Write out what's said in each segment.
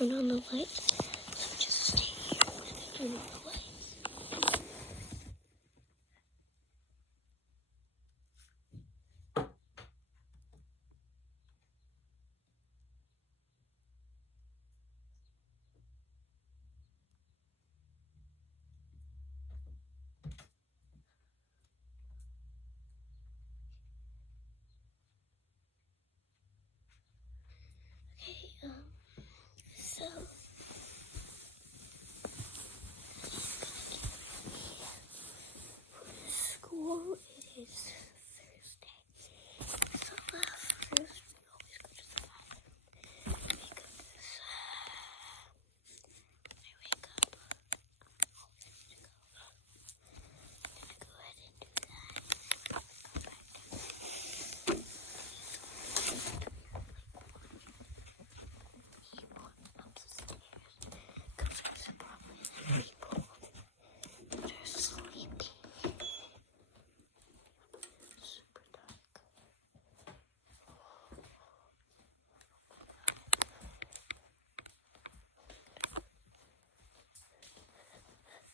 turn on the lights. So just stay here and turn on the lights. Okay, so for school it is Thursday. So first we always go to the bathroom. We go to this. I wake up. I'm gonna go ahead and do that. Go back to upstairs because there's probably people that are sleeping. Super dark. I'll be right back.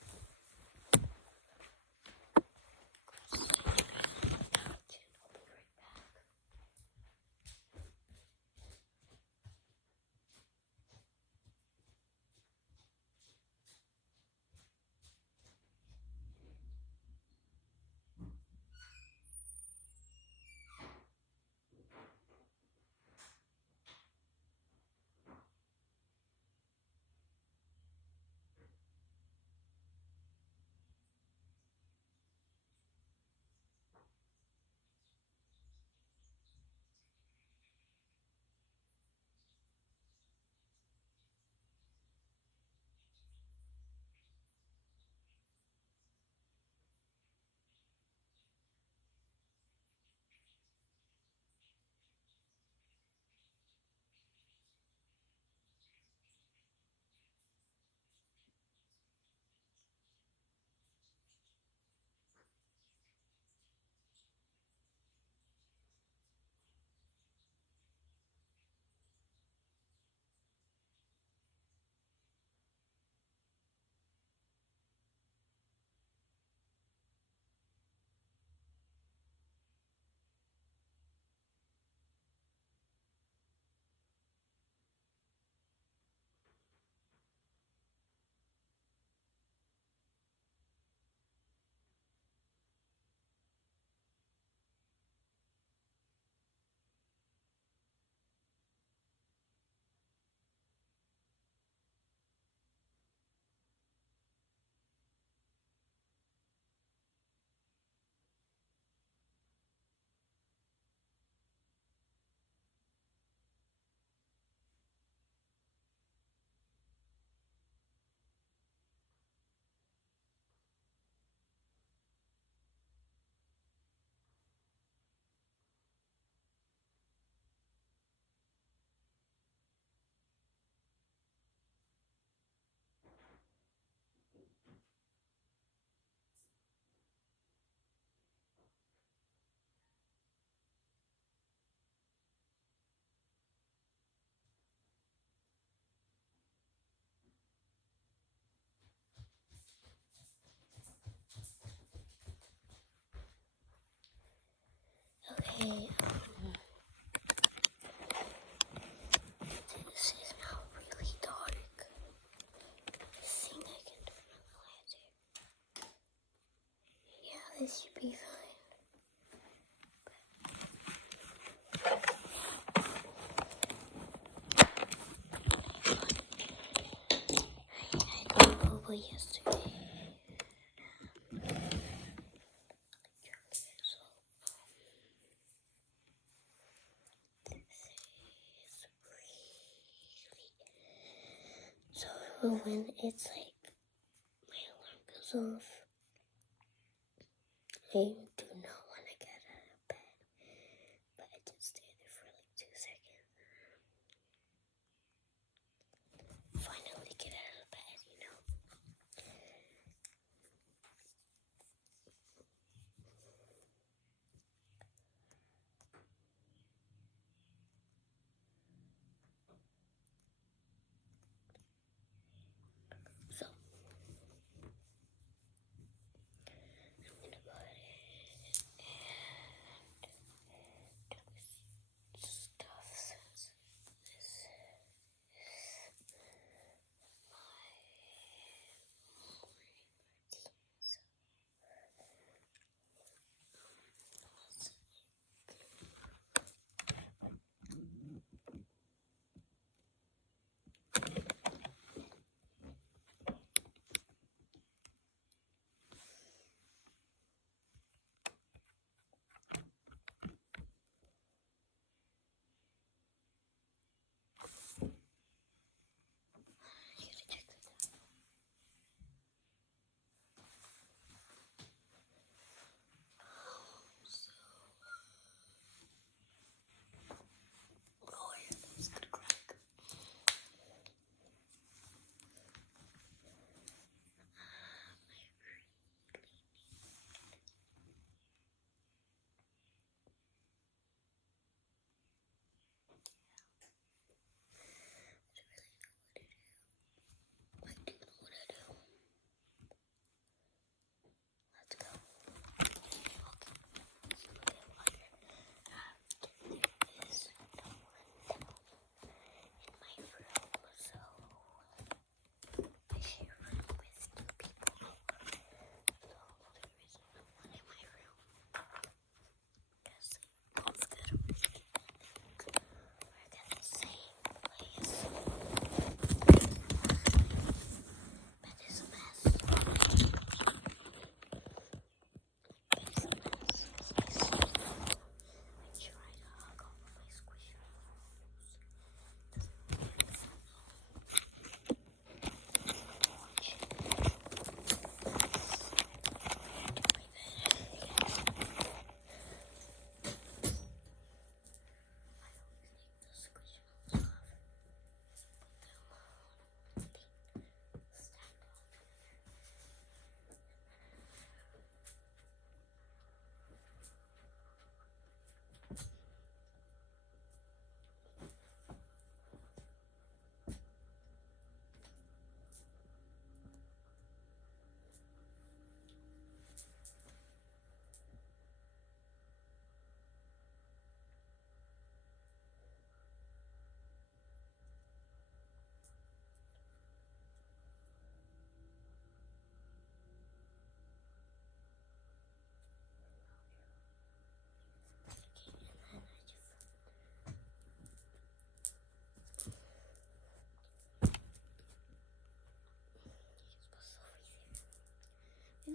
Okay, this is now really dark. I think I can turn on the lights here. Yeah, this should be fine. I don't know what yesterday. So when it's like my alarm goes off, I do not want to get out of bed, but I just stay there for like 2 seconds. Finally get out of bed, you know.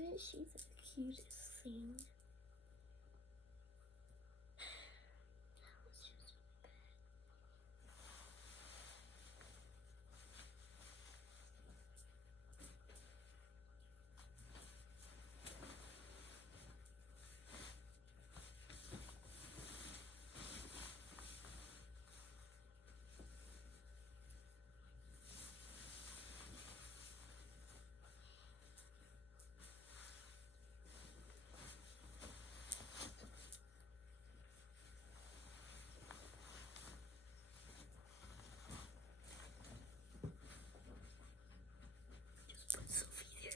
Isn't she the cutest thing? Put Sophie there.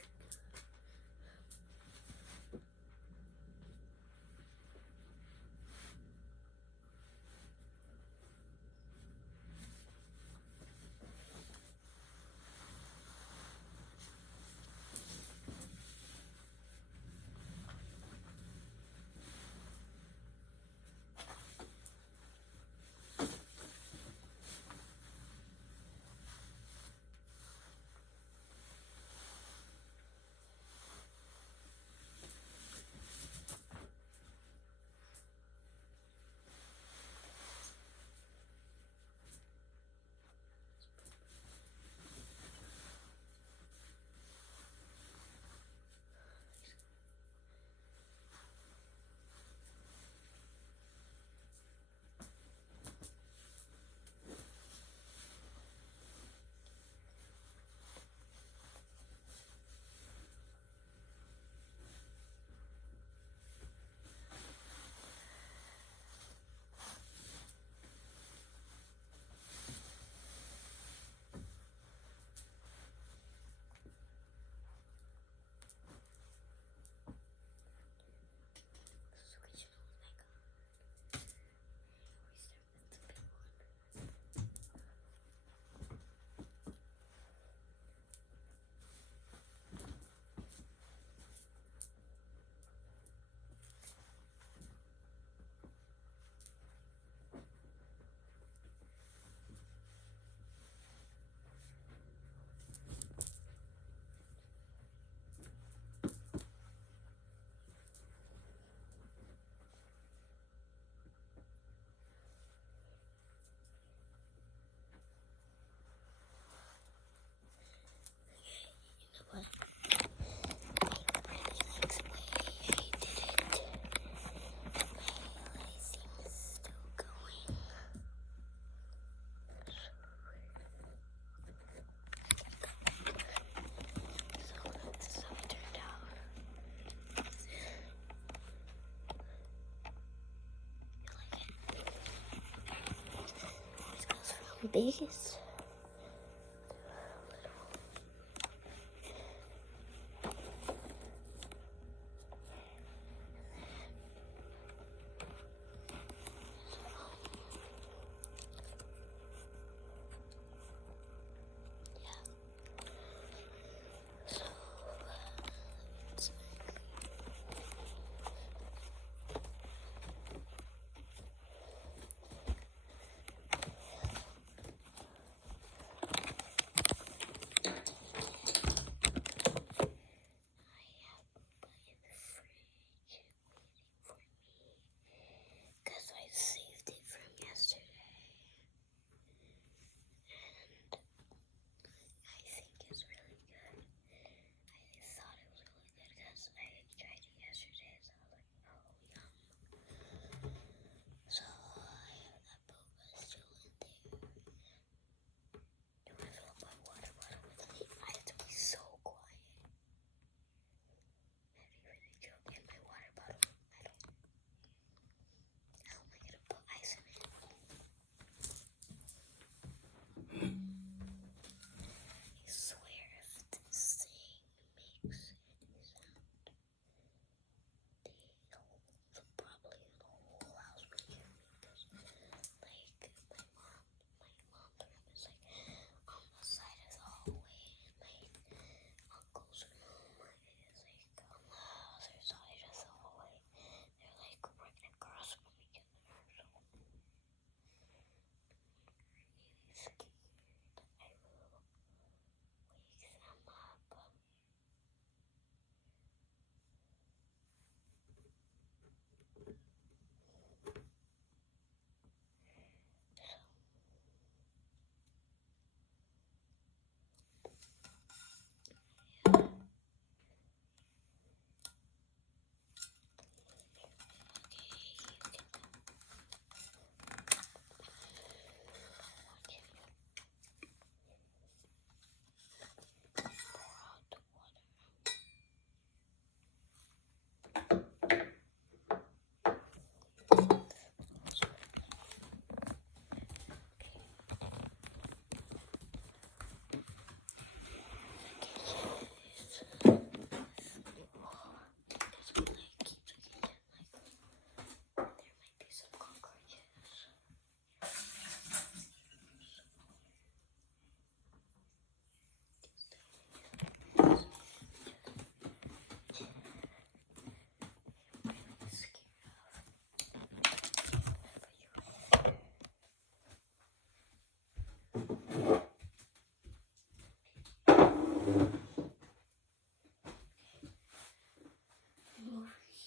Biggest.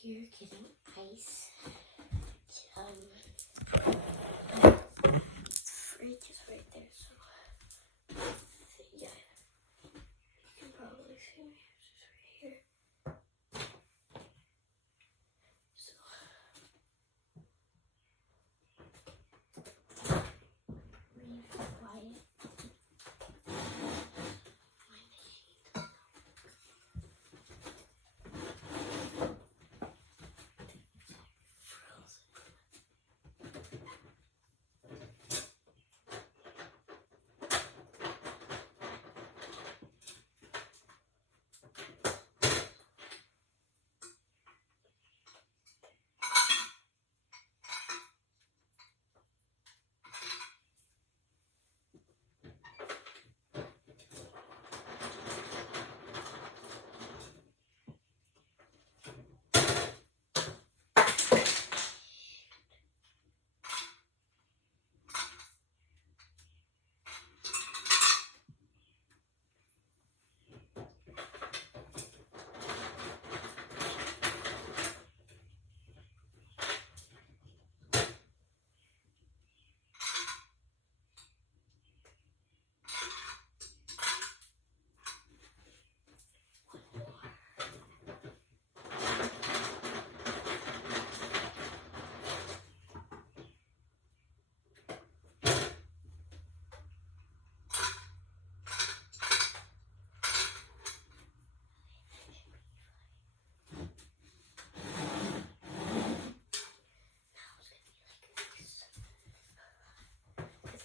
here getting ice. Fridge is right there, so yeah, you can probably see me just right here. So really quiet. My machine does frozen.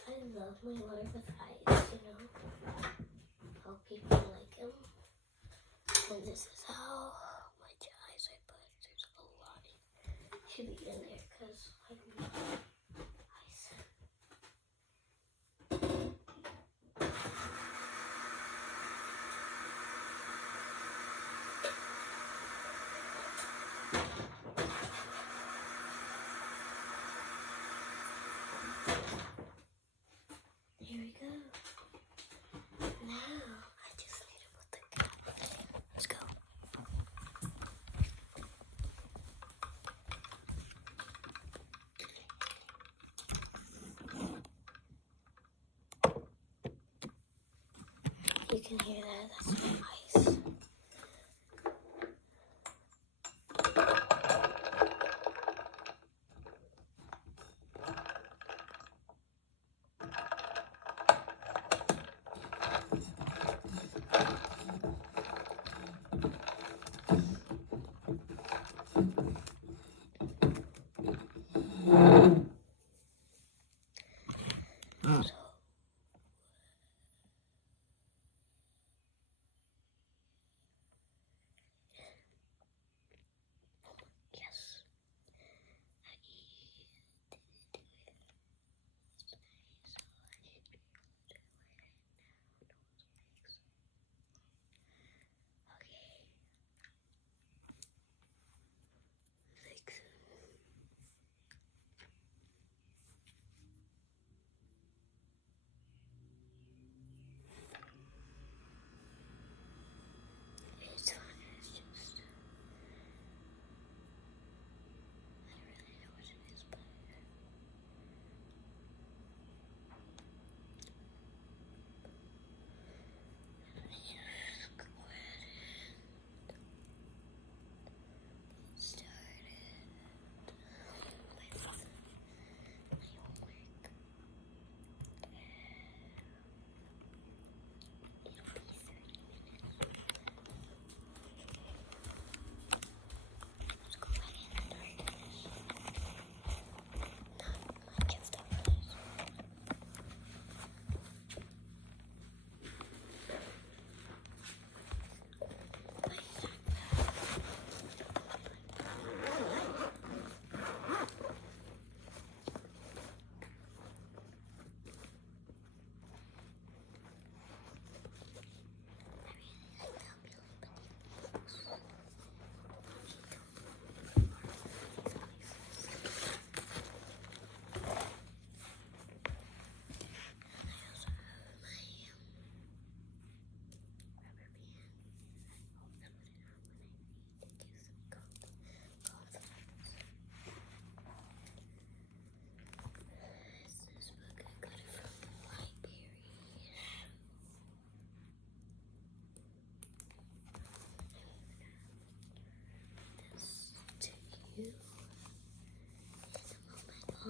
I love my water with ice, you know, how people like them. And this is how much ice I put. There's a lot. Should be in there because I love ice. Here we go. Now I just need to put the cap. Let's go. You can hear that. That's my ice.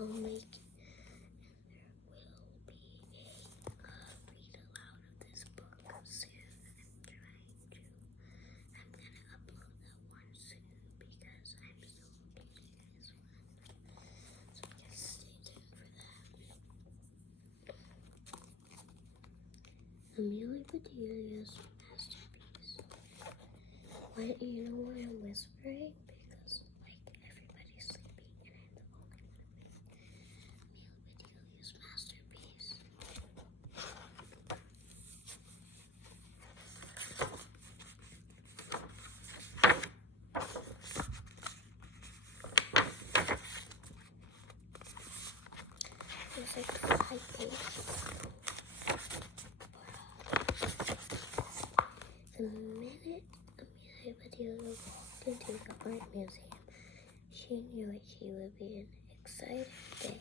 I'll make it. And there will be a read aloud of this book soon. I'm gonna upload that one soon because I'm so looking to do this one. So just stay tuned for that. Amelia Bedelia's masterpiece. Why, you know why I'm whispering? Because like everybody's sleeping and I'm the only one awake. Amelia Bedelia's masterpiece. There's like 5 pages. The minute Amelia Bedelia walked into the art museum, she knew it would be an exciting day.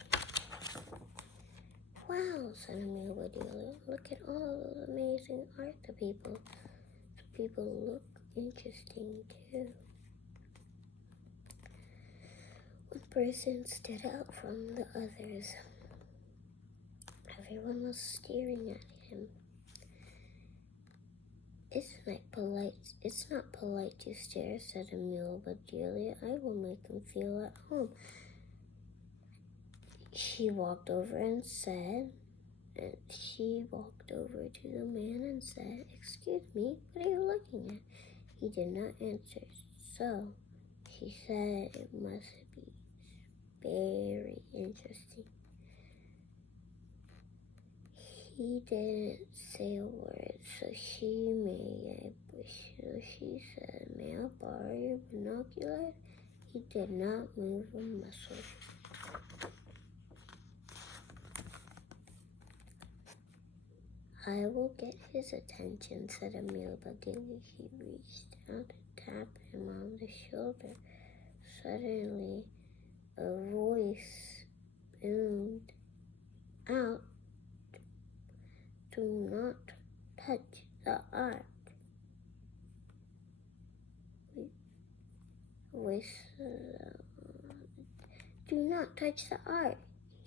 Wow, said Amelia Bedelia, look at all the amazing art. The people look interesting too. One person stood out from the others. Everyone was staring at him. It's not polite to stare, said Amelia Bedelia. I will make them feel at home. She walked over to the man and said, excuse me, what are you looking at? He did not answer. So she said, it must be very interesting. He didn't say a word, so she said, may I borrow your binoculars? He did not move a muscle. I will get his attention, said Amelia Bedelia. She reached out to tap him on the shoulder. Suddenly, a voice boomed out, do not touch the art. Do not touch the art.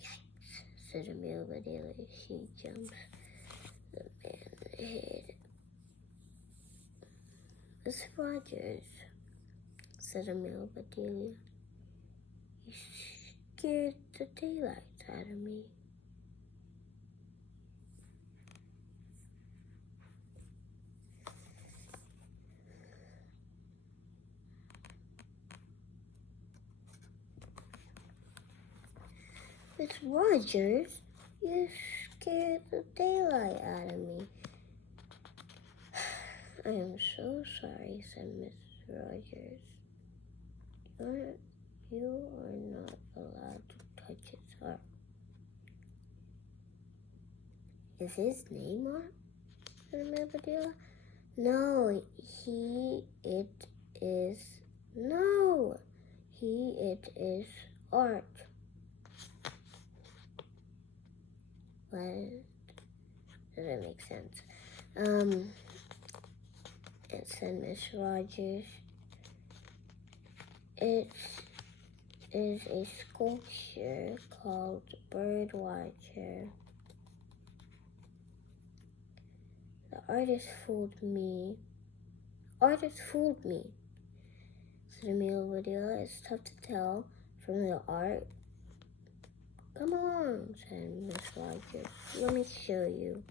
Yikes, said Amelia Bedelia. She jumped. The man hid. Miss Rogers, said Amelia Bedelia. You scared the daylights out of me. Miss Rogers, you scared the daylight out of me. I am so sorry, said Miss Rogers. You are not allowed to touch his heart. Is his name Art? said Amelia Bedelia. No, it is art. What? Doesn't make sense. It said Miss Rogers. It is a sculpture called Birdwatcher. The artist fooled me. Said Amelia Bedelia. It's tough to tell from the art. Come along, said Miss Rogers. Let me show you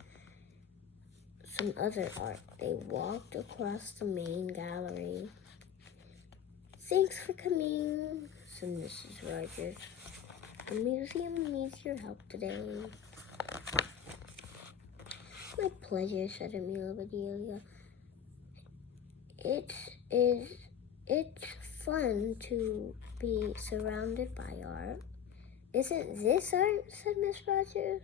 some other art. They walked across the main gallery. Thanks for coming, said Mrs. Rogers. The museum needs your help today. My pleasure, said Amelia Bedelia. It's fun to be surrounded by art. Isn't this art? said Miss Rogers.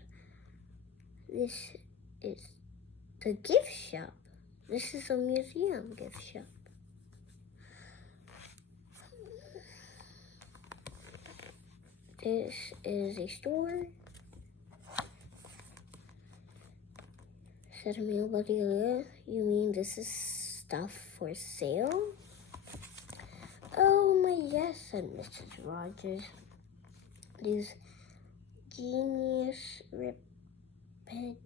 This is the gift shop. This is a museum gift shop. This is a store, said Amelia Bedelia. You mean this is stuff for sale? Oh my yes, said Mrs. Rogers. These genius repetition.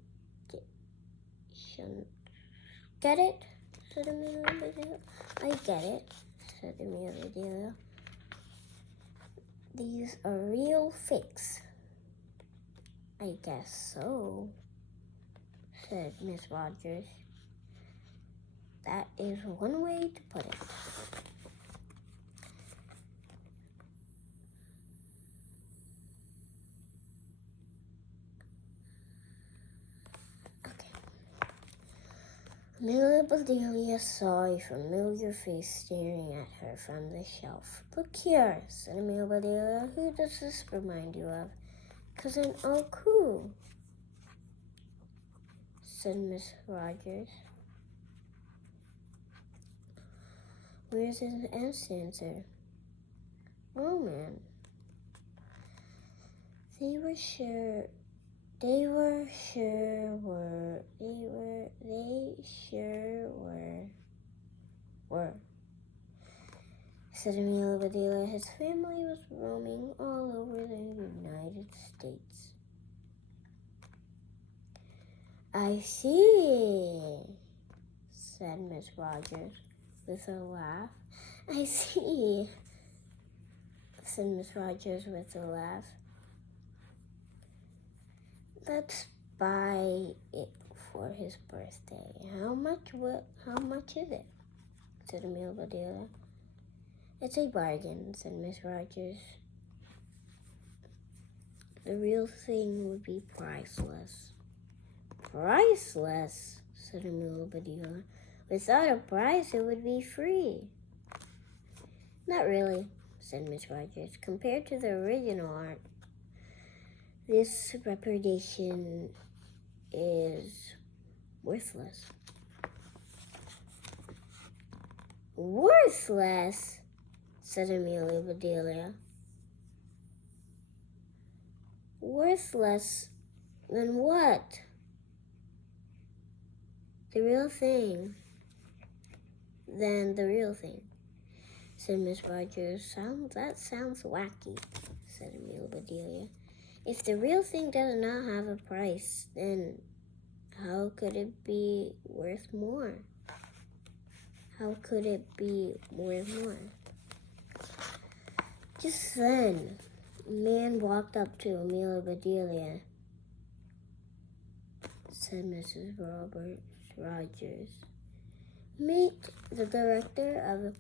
Get it? Said Amelia. I get it, said Amelia. These are real fakes. I guess so, said Miss Rogers. That is one way to put it. Amelia Bedelia saw a familiar face staring at her from the shelf. Look here, said Amelia Bedelia. Who does this remind you of? Cousin Oku, said Miss Rogers. Where's his answer? Oh, man. They sure were, said Amelia Bedelia. His family was roaming all over the United States. I see, said Miss Rogers with a laugh. I see, said Miss Rogers with a laugh. Let's buy it for his birthday. How much is it? Said Amelia Bedelia. It's a bargain, said Miss Rogers. The real thing would be priceless. Priceless, said Amelia Bedelia. Without a price, it would be free. Not really, said Miss Rogers. Compared to the original art, this reproduction is worthless. Worthless, said Amelia Bedelia. Worthless than what? The real thing. Then the real thing, said Miss Rogers. That sounds wacky, said Amelia Bedelia. If the real thing does not have a price, then how could it be worth more? How could it be worth more? Just then, a man walked up to Amelia Bedelia, said Mrs. Rogers. Meet the director of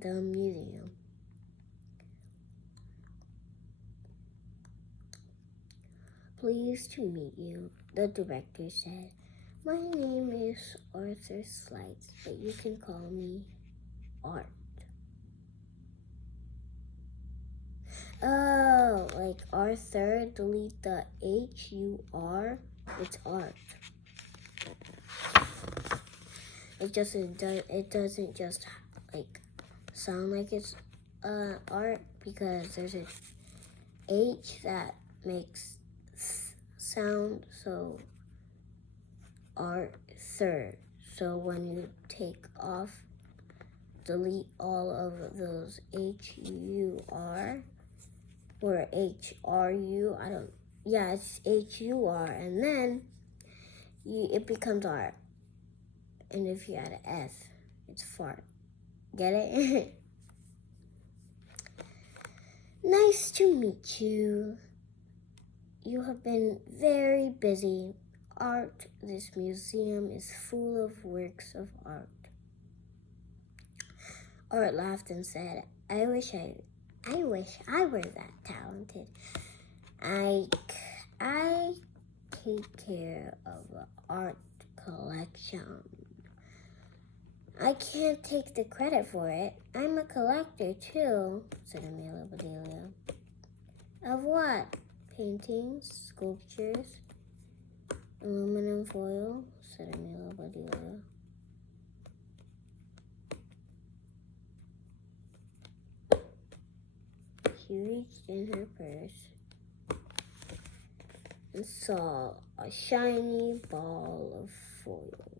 the museum. Pleased to meet you, the director said. My name is Arthur Slides, but you can call me Art. Oh, like Arthur, delete the H-U-R, it's Art. It doesn't just like sound like it's art because there's an H that makes sound, so Arthur. So when you take off, delete all of those H-U-R or H-R-U, it's H-U-R, and then it becomes art. And if you add an S, it's fart. Get it? Nice to meet you. You have been very busy. Art, this museum is full of works of art. Art laughed and said, I wish I were that talented. I take care of an art collection. I can't take the credit for it. I'm a collector too, said Amelia Bedelia. Of what? Paintings, sculptures, aluminum foil, said Amelia Bedelia. She reached in her purse and saw a shiny ball of foil.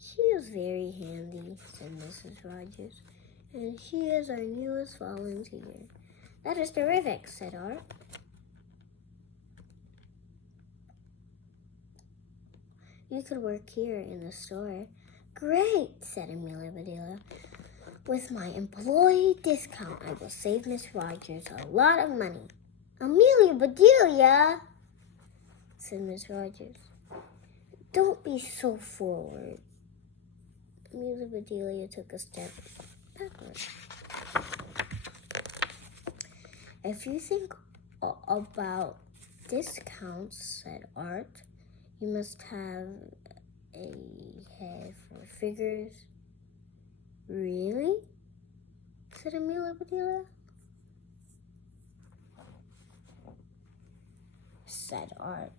She is very handy, said Mrs. Rogers, and she is our newest volunteer. That is terrific, said Art. You could work here in the store. Great, said Amelia Bedelia. With my employee discount, I will save Miss Rogers a lot of money. Amelia Bedelia, said Miss Rogers. Don't be so forward. Amelia Bedelia took a step backward. If you think about discounts, said Art, you must have a head for figures. Really? Said Amelia Bedelia. Said Art.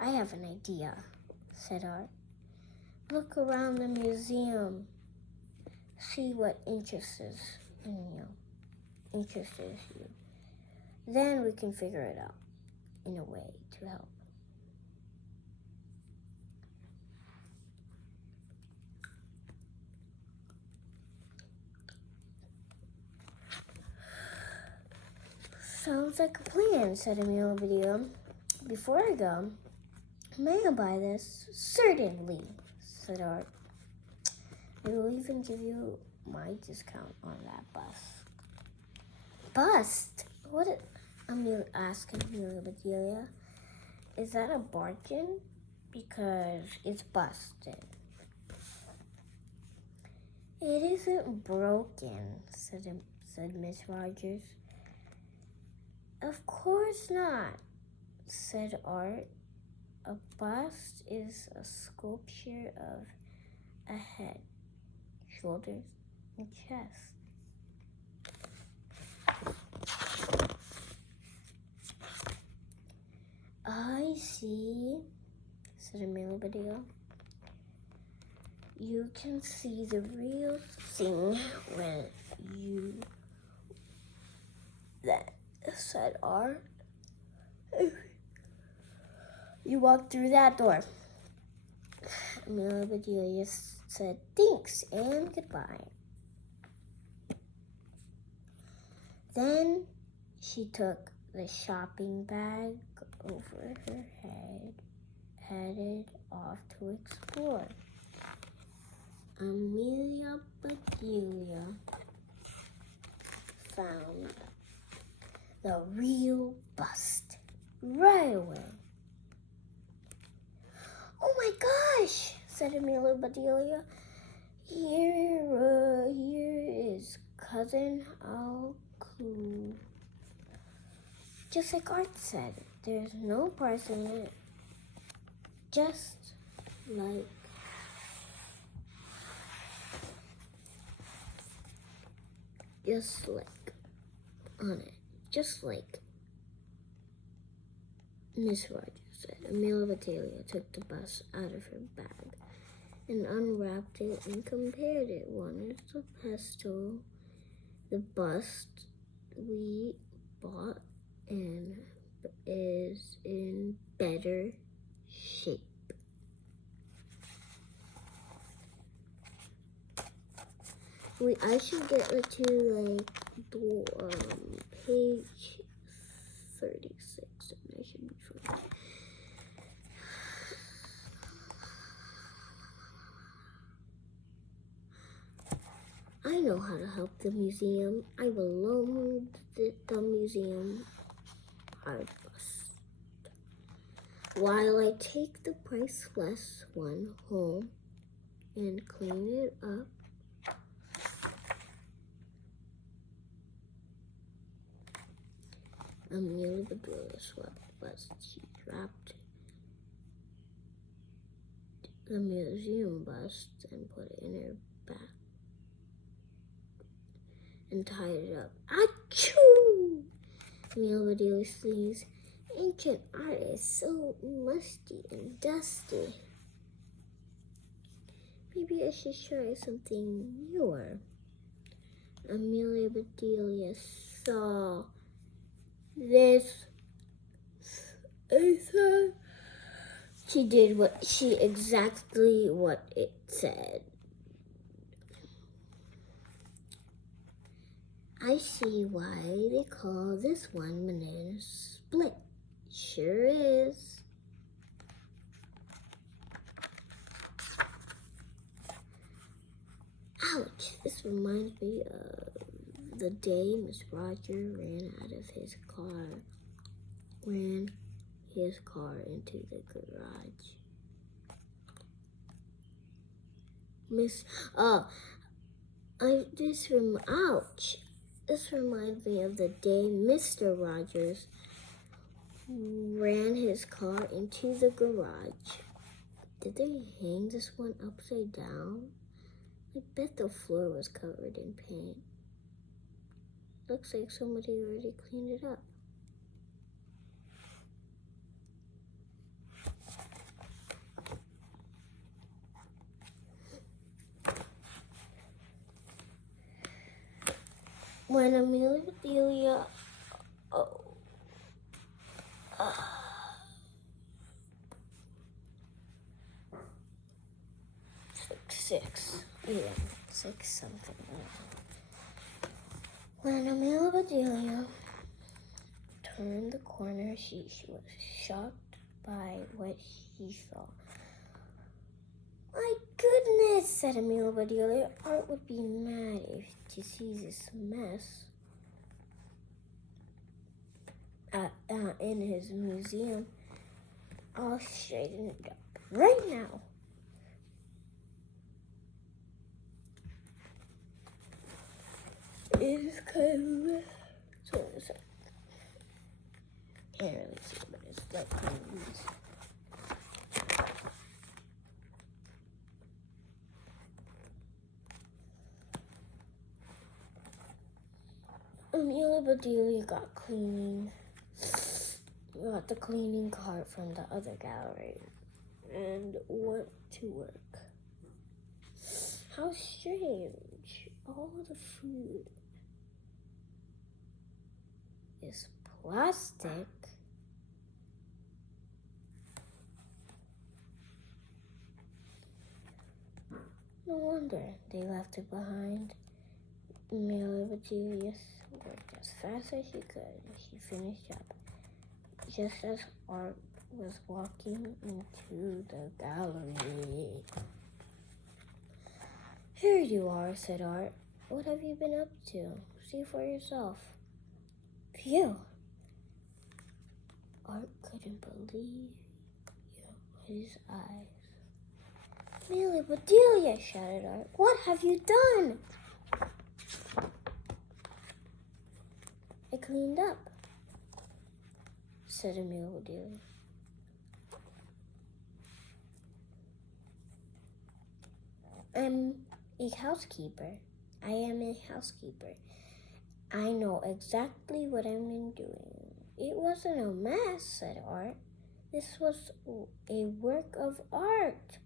I have an idea, said Art. Look around the museum. See what interests you. Then we can figure it out in a way to help. Sounds like a plan, said Amelia Bedelia. Before I go, may I buy this? Certainly, said Art. I will even give you my discount on that bust. Bust? What? Asked Amelia Bedelia. Is that a bargain? Because it's busted. It isn't broken, said Miss Rogers. Of course not, said Art. A bust is a sculpture of a head, shoulders, and chest. I see, said Amelia Bedelia. You can see the real thing when you... That, said Art. You walk through that door. Amelia Bedelia said thanks and goodbye. Then she took the shopping bag over her head, headed off to explore. Amelia Bedelia found the real bust right away. Oh my gosh, said Amelia Bedelia. Here is Cousin Al-Clue. Just like Art said, there's no parts in it. Just like on it. Just like Miss Rogers said. Amelia Bedelia took the bust out of her bag and unwrapped it and compared it. One is the pestle, the bust we bought, and is in better shape. I should get to page 36, and I should be fine. I know how to help the museum. I will loan the museum our bust, while I take the priceless one home and clean it up. Amelia Bedelia swept the bust. She wrapped the museum bust and put it in her bag and tied it up. Achoo! Amelia Bedelia sneezed. Ancient art is so musty and dusty. Maybe I should try something newer. Amelia Bedelia saw this. She did exactly what it said. I see why they call this one banana split. Sure is. Ouch! This reminds me of the day Miss Roger ran his car into the garage. Ouch! This reminds me of the day Mr. Rogers ran his car into the garage. Did they hang this one upside down? I bet the floor was covered in paint. Looks like somebody already cleaned it up. When Amelia, six something. When Amelia Bedelia turned the corner, she was shocked by what she saw. My goodness, said Amelia Bedelia. Art would be mad to see this mess in his museum. I'll straighten it up right now. It's kind of so can't really see, but it's like kind of loose. Amelia Bedelia got the cleaning cart from the other gallery and went to work. How strange. All the food is plastic. No wonder they left it behind. Amelia Bedelia worked as fast as she could. She finished up just as Art was walking into the gallery. Here you are, said Art. What have you been up to? See for yourself. Phew. Art couldn't believe his eyes. Amelia Bedelia, shouted Art. What have you done? I cleaned up, said Amelia Bedelia. I'm a housekeeper. I am a housekeeper. I know exactly what I'm doing. It wasn't a mess, said Art. This was a work of art.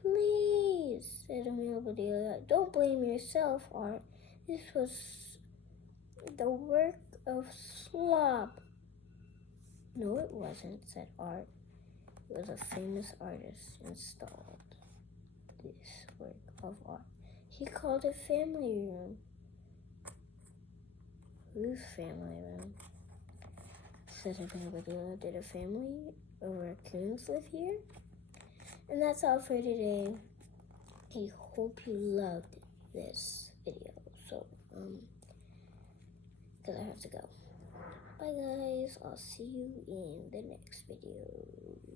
Please, said Amelia Bedelia. Don't blame yourself, Art. This was the work of slop. No, it wasn't, said Art. It was a famous artist installed this work of art. He called it family room. Whose family room? Said Amelia Bedelia. Did a family of raccoons live here? And that's all for today. I hope you loved this video. So, because I have to go. Bye guys, I'll see you in the next video.